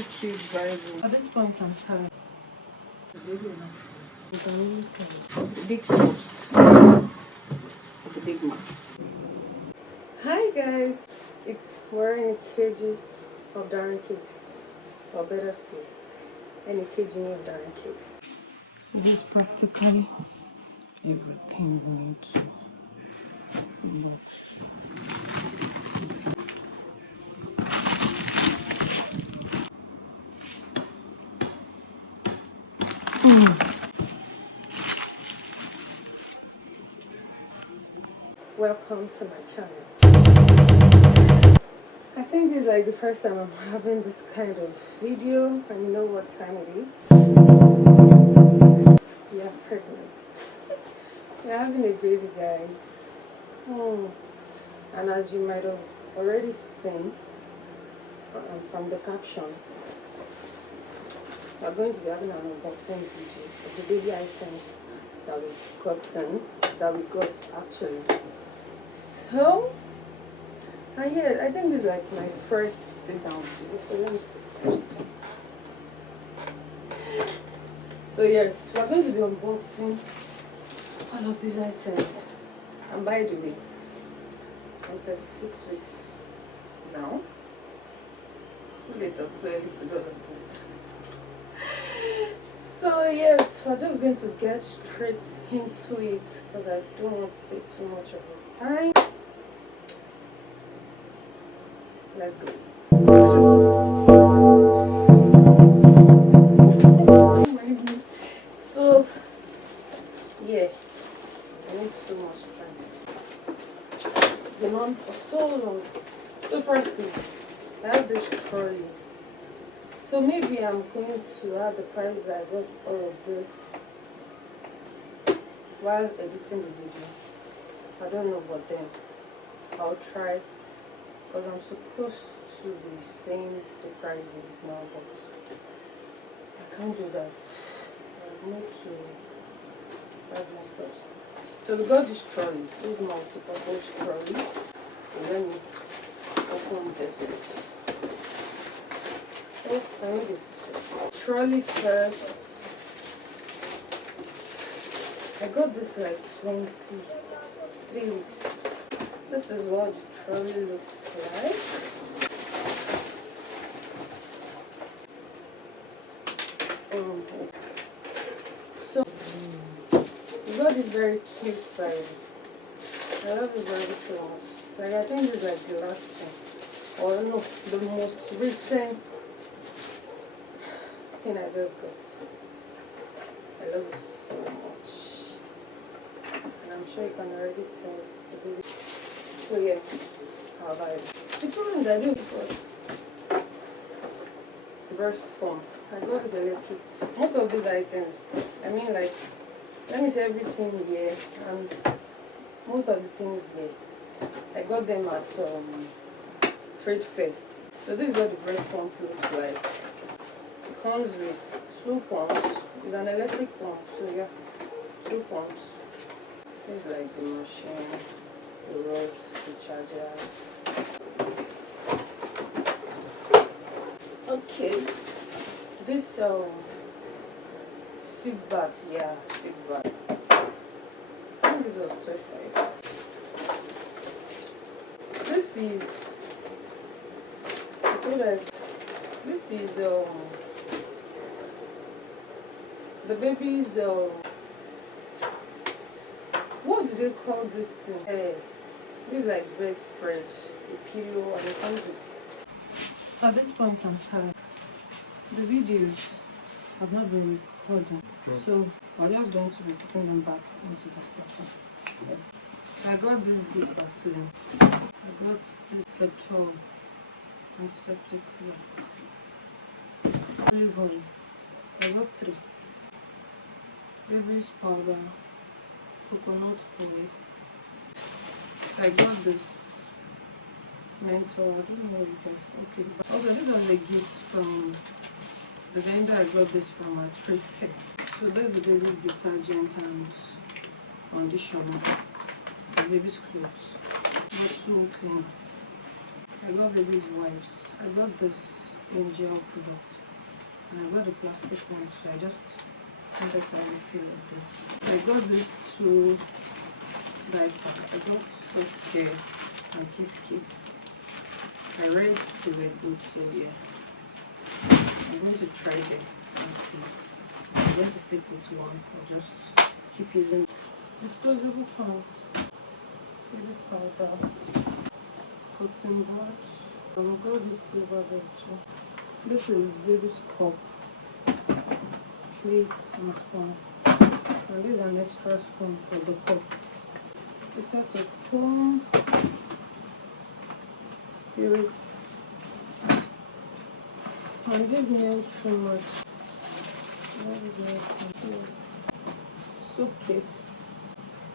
really cute Bible. At this point, I'm tired. The big stuffs. The big one. Hi guys, it's Enikejimii of cakes, or better still, Enikejimii of cakes. This is practically everything we need to box. Welcome to my channel. I think this is like the first time I'm having this kind of video, and you know what time it is? We are pregnant. We're having a baby, guys. And as you might have already seen from the caption, we're going to be having an unboxing video of the baby items that we got actually. So, and yeah, I think this is like my first sit down video, so let me sit first. So yes, we're going to be unboxing all of these items. And by the way, I'm 36 weeks now. Too late or too early to do all of this. So yes, we're just going to get straight into it because I don't want to take too much of your time. Let's go. So yeah, I need so much strength. It's been on for so long. So firstly, I have this trolley. So maybe I'm going to add the price that I got all of this while editing the video. I don't know, but then I'll try, because I'm supposed to be saying the prices now, but I can't do that. I need to add my stuff. So we got this trolley. This is multi-purpose trolley. So let me open this. Oh, I need this trolley first. I got this like 23 weeks. This is what the trolley looks like. So we got this very cute size. I love it very so much. Like I think this is like the last thing, or no, the most recent thing I just got. I love it so much, and I'm sure you can already tell the baby. So yeah, I'll buy it. The problem is I didn't got burst pump. I got this electric. Most of these items, I mean, like, let me say everything here, and most of the things here, I got them at trade fair. So this is what the breast pump looks like. It comes with 2 pumps. It's an electric pump, so yeah, 2 pumps. This is like the machine, the ropes, the chargers. Okay, this seat bath, yeah, seat bath. I think this was 25. This is, this is the baby's what do they call this thing? This is like bedspread, a pillow, and it comes with. At this point, I'm tired. The videos have not been recording, so I'm just going to be putting them back into the stuff. Yes. I got this big Vaseline. I got this Septol antiseptic cream. Olive oil. I got 3. Baby's powder. Coconut oil. I got this mentor. I don't know if you guys. Okay, this was a gift from the vendor. I got this from a trade fair. So this is the baby's detergent and conditioner. The baby's clothes. Not so clean. I got baby's wipes. I got this in gel product. And I got the plastic one, so I just wanted to refill of this. I got these two diapers. I got soft care and kiss kids. I read they were good, so yeah. I'm going to try them and see. I'm going to stick with one or just keep using disposable pants, baby powder, cotton buds. I've got this silver there too. This is baby cup, plates and spoon. And this is an extra spoon for the cup. A set of comb, spirits, and these nail trimmers. Soap case,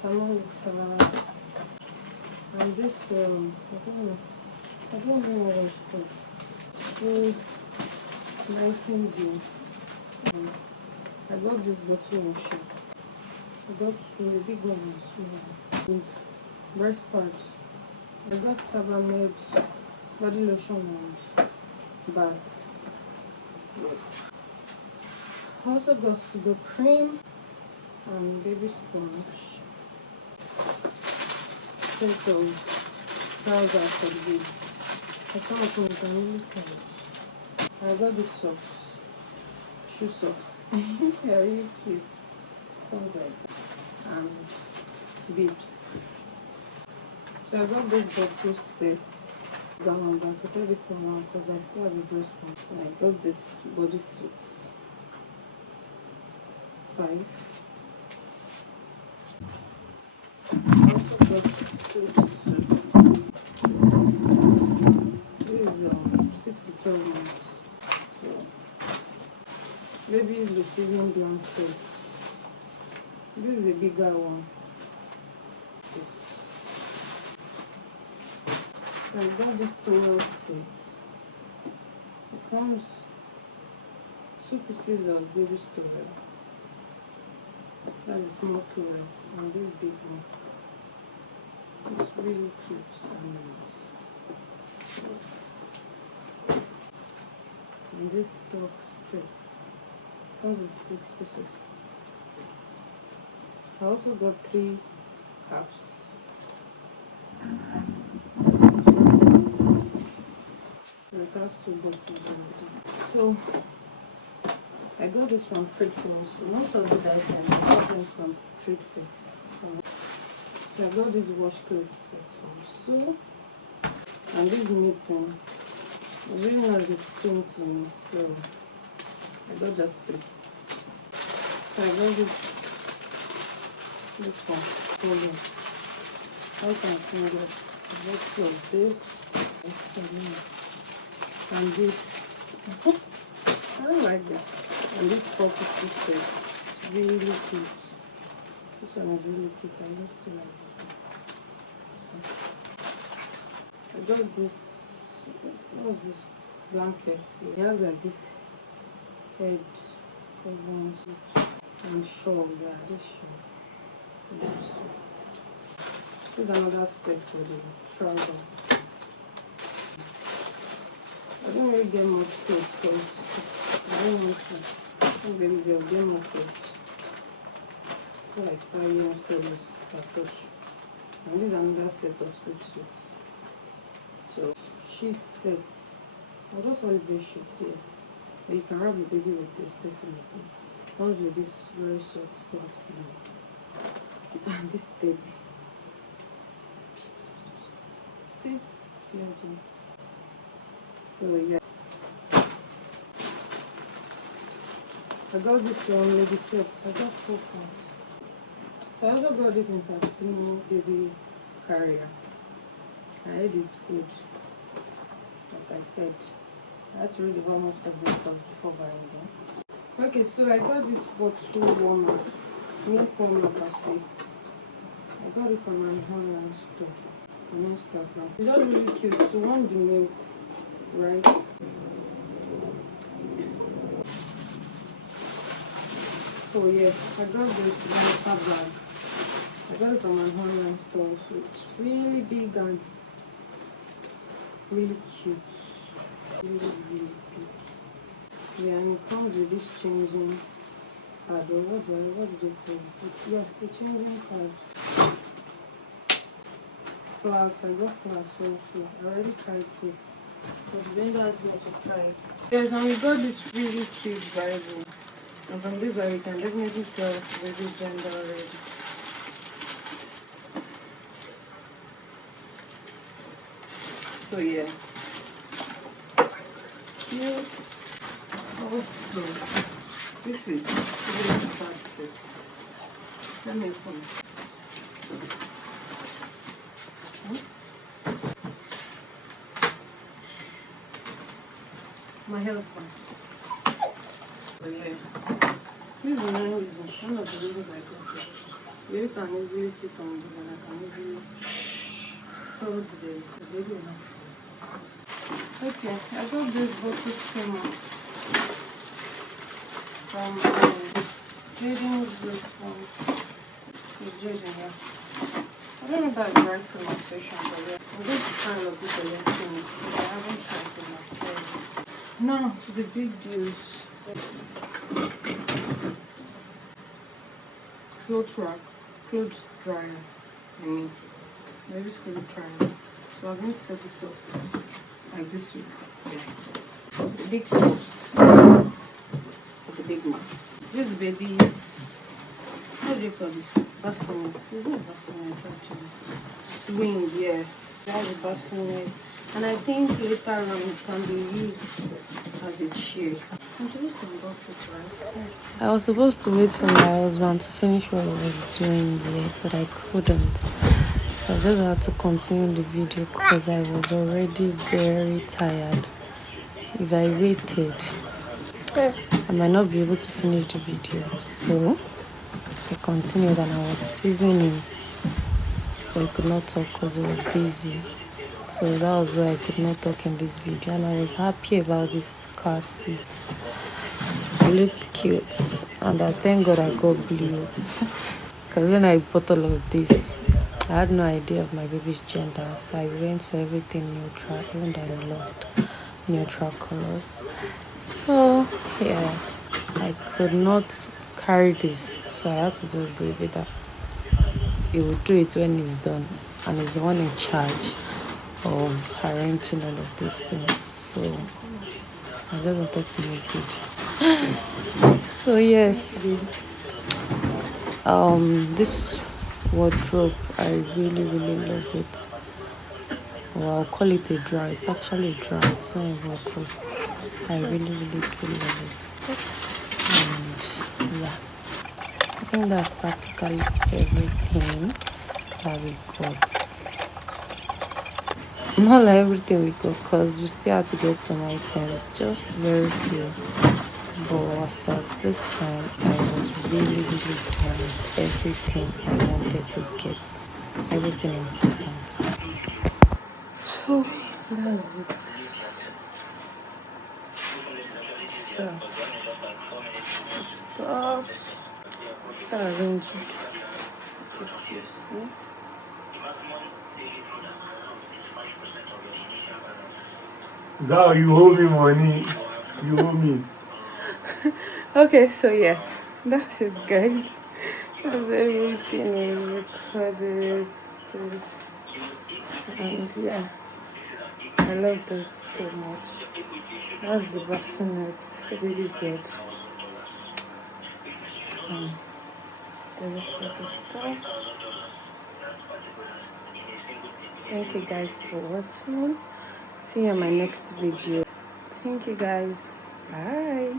thermometer, and this I don't know what it's called. So 19D. I got this bottle washer. I got two, a big one and small one. Breast pads. I got Sabamed's body lotion and bath. Yes. I also got pseudo cream and baby sponge. Set of trousers for the baby. I thought it was really cute. I got the socks, shoe socks. They're really cute. Sounds like that. And bibs. So I got this bottle set. That one, but I prefer this one now because I still have a breast pump. And I got this bodysuit. 5. I also got swimsuits. This is 6 to 12 months. So baby is receiving blanket. This is a bigger one. Yes. I got this towel set. It comes 2 pieces of baby towel. That's a small towel and this big one. It's really cute and this sock set comes with 6 pieces. I also got 3 caps. So it has 2 bottles. So I got this from tradefair. So most of these items I got them from tradefair. So I got this wash clothes set from So and this mitten. I really like the print in it, so I got just 3. So I got this one for me. How can I see that? Lots of this and this. I like that. And this 4 pieces set. It's really cute. This one is really cute. I used to like it. I got this. What's this? Blanket. It has like this head coverings and shawl. Yeah, this shawl. This is another set for the trouser. I don't really get much clothes because I don't want to. Maybe they'll get more clothes. I feel like 5 years stories approach. And this is another set of swimsuits. So sheet set. I just want bed sheet here. But you can wrap the baby with this definitely. Comes with this very soft flat pillow. And this steady. Face cleansing. So yeah. I got this from Lady Set. I got 4 parts. So I also got this in Fatimo baby carrier. I heard it's good. Like I said, I had to read about most of this stuff before buying them. Okay, so I got this bottle warmer, milk warmer per se. I got it from an online store on Instagram. It's just really cute to warm the milk, right? So yeah, I got this water bag. I got it from an online store, so it's really big and really cute. Really big. Yeah, and it comes with this changing card. Or what do you call it? Yeah, the changing card. Flags, I got flags also. I already tried this. But then that's not to try it. Yes, and we got this really cute Bible. And from this Bible, we can definitely tell baby gender already. So yeah. Cute. Also, this is really part set. Let me open. My husband. But yeah. This is the main reason. One of the reasons I got this. You can easily sit on this and I can easily hold this. So baby enough. Okay, I got this bottle steamer from Jaden's response. It's Jaden, yeah. I don't know if that's the right pronunciation, but yeah. I'm going to try a look at the things. I haven't tried them before. Now to the big deals. Clothes rack, clothes dryer. I mean, maybe it's clothes dryer. So I'm going to set this up like this week. Yeah. The big stuffs. The big one. This baby's, how do you call this? Bassinet. It's not bassinet actually. Swing, yeah. That's a bassinet. And I think later on it can be used as a chair. I'm supposed to unbox it, right? I was supposed to wait for my husband to finish what he was doing here, but I couldn't. So I just had to continue the video because I was already very tired. If I waited, I might not be able to finish the video. So I continued and I was teasing him, but he could not talk because he was busy. So that was why I could not talk in this video, and I was happy about this car seat. It looked cute, and I thank God I got blue because when I bought all of this, I had no idea of my baby's gender, so I went for everything neutral, even though I loved neutral colors. So yeah, I could not carry this, so I had to just leave it up. He will do it when he's done, and he's the one in charge of arranging all of these things. So I just wanted to make video. So yes, this wardrobe, I really love it. Well, I'll call it a drawer. It's actually a drawer. It's not a wardrobe. I really do love it. And yeah, I think that's practically everything that we got. Not like everything we got, because we still had to get some items, just very few. But as this time, I was really done with everything I wanted to get, everything important. So that's it. So after arranging, if you see. Zao, you owe me money. You owe me. Okay, so yeah, that's it, guys. That's everything we recorded. This, and yeah, I love this so much. That's the bassinet, the baby's bed. The rest of the stuff. Thank you guys for watching. See you in my next video. Thank you guys. Bye.